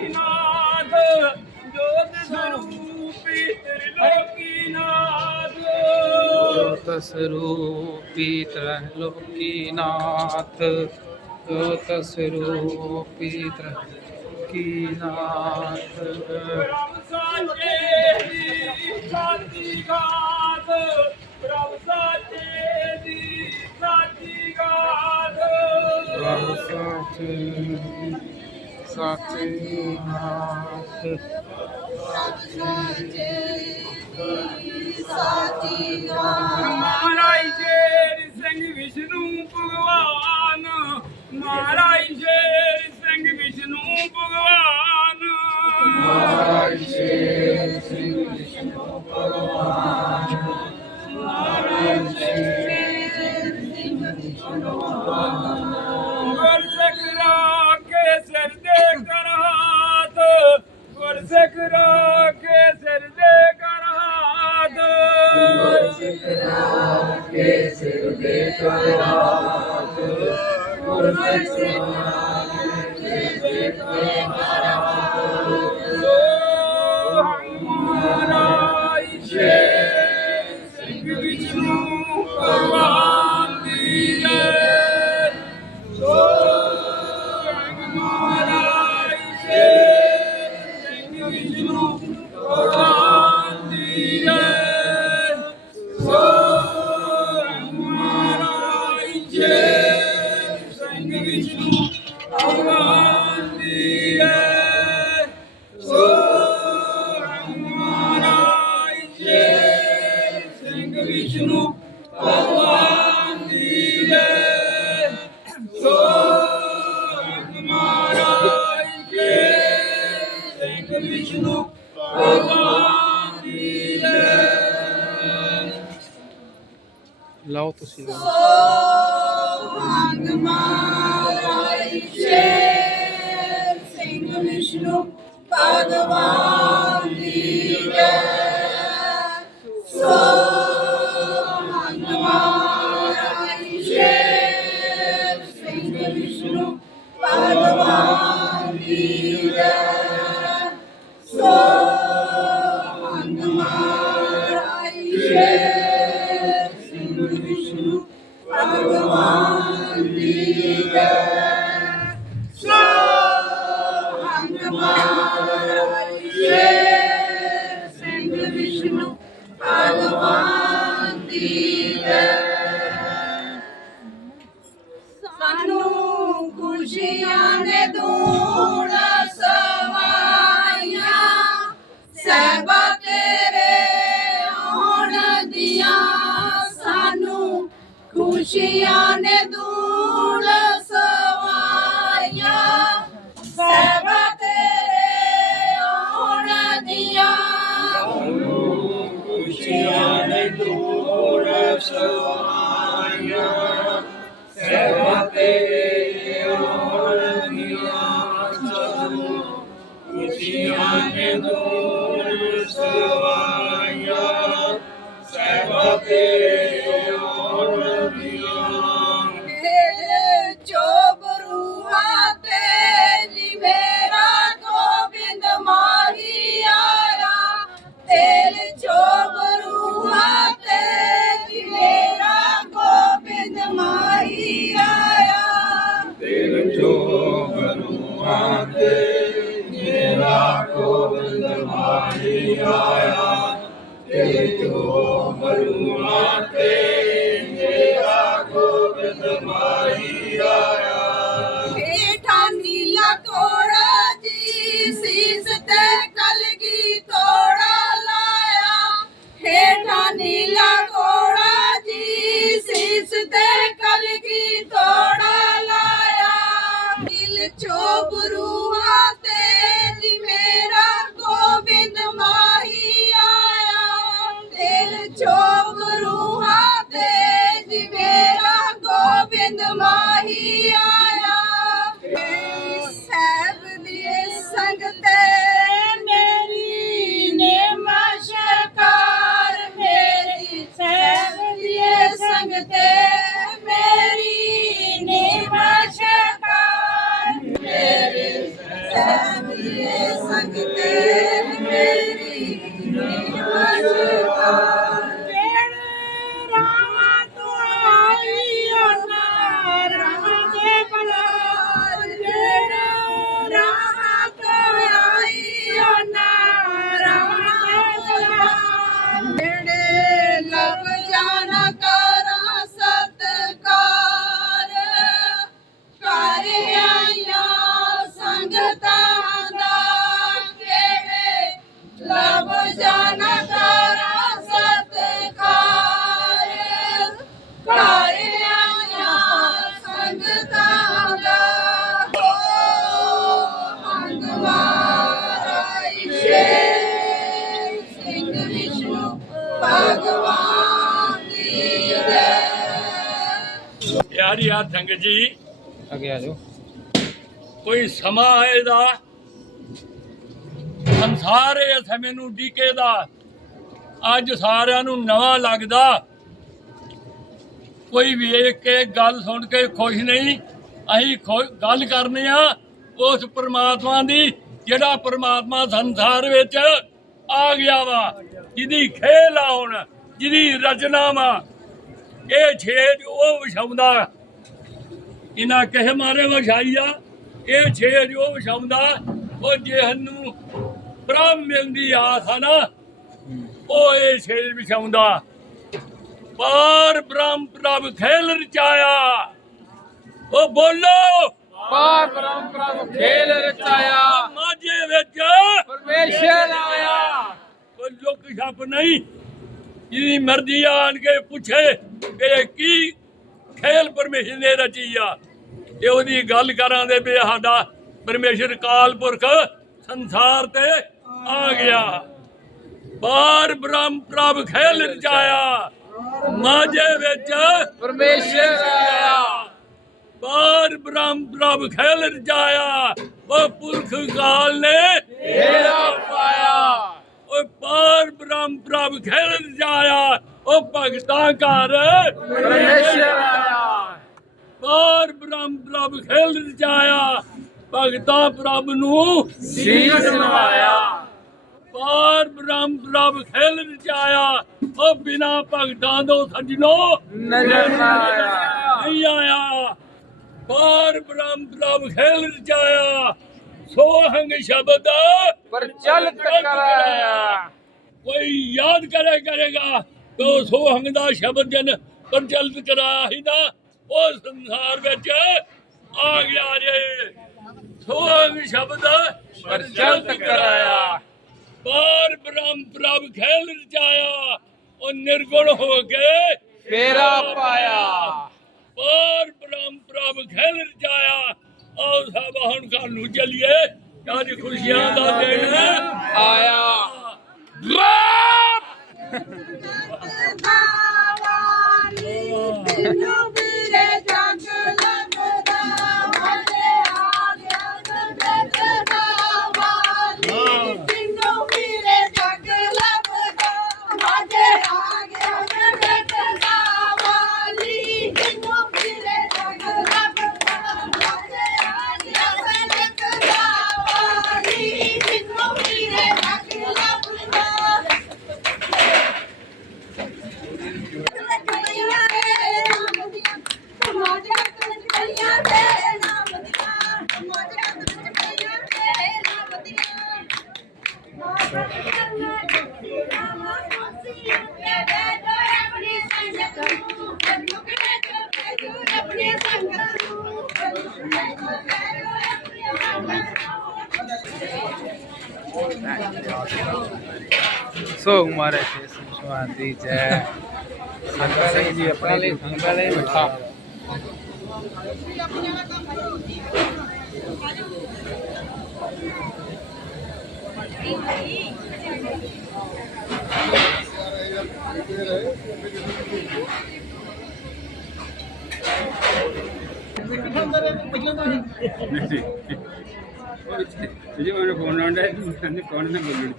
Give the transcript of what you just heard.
ਲੋਕੀਨਾਥ ਜੋਤ ਸਰੂਪੀ ਤ੍ਰਿਲੋਕੀਨਾਥ ਜੋਤ ਸਰੂਪੀ ਤ੍ਰੈਲੋਕੀਨਾਥ ਜੋਤ ਸਰੂਪੀ ਤ੍ਰੈਲੋਕੀਨਾਥ ਪ੍ਰਭ ਸਾਚੇ ਦੀ ਸਾਚੀ ਗਾਤ ਪ੍ਰਭ ਸਾਚੇ ਦੀ ਸਾਚੀ ਗਾਤ ਪ੍ਰਭ ਸਾਚੇ ਸਾਚੇ ਮਹਾਰਾਜ ਸ਼ੇਰ ਸਿੰਘ ਵਿਸ਼ਨੂੰ ਭਗਵਾਨ ਮਹਾਰਾਜ ਸ਼ੇਰ ਸਿੰਘ ਵਿਸ਼ਨੂੰ ਭਗਵਾਨ ਮਹਾਰਾਜ ਸ਼ੇਰ ਕੇ ਸਿਰ ਦੇ ਕਰਾਤ ਗੁਰਸਿੱਖ ਰਾਮ ਕੇ ਸਿਰ ਦੇ ਕਰਾਤ ਵਿਸ਼ਨੂੰ ਭਗਵਾਨ ਦੀ ਜੈ ਸੋ ਮਹਾਰਾਜ ਸ਼ੇਰ ਸਿੰਘ ਵਿਸ਼ਨੂੰ ਭਗਵਾਨ ਦੀ ਜੈ ਲਾਓ ਤੁਸੀਂ ਲਾਓ ਭੰਗ ਮਹਾਰਾਜ ਸ਼ੇਰ ਸਿੰਘ ਵਿਸ਼ਨੂੰ ਭਗਵਾਨ ਦੀ ਜੈ ਸਹਿਬਾ ਤੇਰੇ ਆਉਣ ਦੀਆਂ ਸਾਨੂੰ ਖੁਸ਼ੀਆਂ ਨੇ ਦੂਣ ਸਵਾਈਆਂ ਸਹਿਬਾ ਤੇਰੇ ਆਉਣ ਦੀਆਂ ਖੁਸ਼ੀਆਂ ਨੇ ਦੂਰ ਸਵਾਈਆਂ ਤੇਰੇ ਜੋ ਬਰੂਹਾਂ ਤੇ ਮੇਰਾ ਗੋਬਿੰਦ ਮਾਹੀ ਆਇਆ ਤੇਰੇ ਜੋ ਬਰੂਹਾਂ ਤੇ ਮੇਰਾ ਪਿਆਰੀ ਆ ਸੰਗਤ ਜੀ ਅੱਗੇ ਆ ਜਾਓ। ਕੋਈ ਸਮਾਂ ਇਹਦਾ? ਸੰਸਾਰ ਇਹ ਸਮੇਂ ਨੂੰ ਡੀਕੇ ਦਾ ਅੱਜ ਸਾਰਿਆਂ ਨੂੰ ਨਵਾਂ ਲੱਗਦਾ। ਕੋਈ ਵੇਖ ਕੇ ਗੱਲ ਸੁਣ ਕੇ ਖੁਸ਼ ਨਹੀਂ ਅਸੀਂ ਗੱਲ ਕਰਨੇ ਆ ਉਸ ਪ੍ਰਮਾਤਮਾ ਦੀ ਜਿਹੜਾ ਪ੍ਰਮਾਤਮਾ ਸੰਸਾਰ ਵਿੱਚ ਆ ਗਿਆ ਵਾ। ਜਿਹਦੀ ਖੇਲ ਆ ਹੁਣ ਜਿਹਦੀ ਰਚਨਾ ਵਾ। ਇਹ ਛੇੜ ਉਹ ਵਿਛਾਉਂਦਾ। ਇਹਨਾਂ ਕਹੇ ਮਾਰੇ ਵਿਛਾਈ ਆ ਇਹ ਛੇੜ ਉਹ ਵਿਛਾਉਂਦਾ ਉਹ ਜਿਹਨੂੰ ਬ੍ਰਹਮ ਮਿਲਦੀ ਆਸ ਆ ਨਾ ਉਹ ਇਹ ਛੇੜ ਵਿਛਾਉਂਦਾ ਪਰ ਬ੍ਰਹਮ ਪ੍ਰਭ ਖੇਲ ਰਚਾਇਆ। ਉਹ ਬੋਲੋ। ਪਾਰ ਬ੍ਰਹਮ ਪ੍ਰਭ ਖੇਲ ਰਚਾਇਆ। ਮਾਝੇ ਵਿੱਚ ਪਰਮੇਸ਼ਰ ਆਇਆ। ਕੋਈ ਲੁੱਕ ਛੱਪ ਨਹੀਂ। ਜਿਹਦੀ ਮਰਜ਼ੀ ਆਣ ਕੇ ਪੁੱਛੇ ਕਿ ਕੀ ਖੇਲ ਪਰਮੇਸ਼ਰ ਨੇ ਰਚੀ ਆ। ਤੇ ਉਹਦੀ ਗੱਲ ਕਰਾਂ ਦੇ ਵੀ ਸਾਡਾ ਪਰਮੇਸ਼ਰ ਕਾਲ ਪੁਰਖ ਸੰਸਾਰ ਤੇ ਆ ਗਿਆ। ਬਾਰ ਬ੍ਰਹਮ ਪ੍ਰਭ ਖੇਲ ਰਚਾਇਆ ਮਾਝੇ ਵਿੱਚ ਪਰਮੇਸ਼ਰ ਆਇਆ। ਬਾਰ ਬ੍ਰਹਮ ਪ੍ਰਭ ਖੇਲ ਰਚਾਇਆ ਉਹ ਪੁਰਖ ਕਾਲ ਨੇ ਤੇਰਾ ਪਾਇਆ। ਓਏ ਪਾਰ ਬ੍ਰਹਮ ਪ੍ਰਭ ਖੇਲ ਜਾਇਆ ਉਹ ਭਗਤਾਂ ਘਰ ਪਰਮੇਸ਼ਰ ਆਇਆ। ਪਾਰ ਬ੍ਰਹਮ ਪ੍ਰਭ ਖੇਲ ਜਾਇਆ ਭਗਤਾਂ ਪ੍ਰਭ ਨੂੰ ਸੀਸ ਨਵਾਇਆ ਪਾਰ ਬ੍ਰਹਮ ਪ੍ਰਭ ਖੇਲ ਜਾਇਆ ਉਹ ਬਿਨਾ ਭਗਤਾਂ ਤੋਂ ਸੱਜਣੋ ਨਜ਼ਰ ਨਾ ਆਇਆ। ਨਹੀਂ ਆਇਆ। ਪਾਰ ਬ੍ਰਹਮ ਪ੍ਰਭ ਖੇਲ ਜਾਇਆ ਸੋਹੰਗ ਸ਼ਬਦ ਪ੍ਰਚਲਿਤ ਕਰਾਇਆ। ਕੋਈ ਯਾਦ ਕਰੇ ਕਰੇਗਾ ਤੋ ਸੋਹੰਗ ਦਾ ਸ਼ਬਦ ਜਨ ਪ੍ਰਚਲਿਤ ਕਰਾਇਆ ਹੀ ਨਾ ਉਹ ਸੰਸਾਰ ਵਿੱਚ ਆ ਗਿਆ ਜੇ। ਸੋਹੰਗ ਸ਼ਬਦ ਪ੍ਰਚਲਿਤ ਕਰਾਇਆ। ਪਾਰ ਬ੍ਰਹਮ ਪ੍ਰਭ ਖੇਲ ਰਚਾਇਆ। ਉਹ ਨਿਰਗੁਣ ਹੋ ਕੇ ਫੇਰਾ ਪਾਇਆ। ਪਾਰ ਬ੍ਰਹਮ ਪ੍ਰਭ ਖੇਲ ਰਚਾਇਆ। ਆਓ ਸਭ ਹੁਣ ਘਰ ਨੂੰ ਚੱਲੀਏ। ਅੱਜ ਖੁਸ਼ੀਆਂ ਦਾ ਦਿਨ ਆਇਆ। ਤੈਨੂੰ ਸੋ ਮਾਰੇ ਤੇ ਸੁਸ਼ਵਾਦੀ ਜੈ। ਸੰਗਤ ਸਿੰਘ ਜੀ ਆਪਣੇ ਲਈ ਸੰਗਤ ਲਈ ਮਿੱਠਾ ਜੀ ਮੈਨੂੰ ഫോണോണ്ടായിരുന്നു ഫോണിനെ കൊല്ലു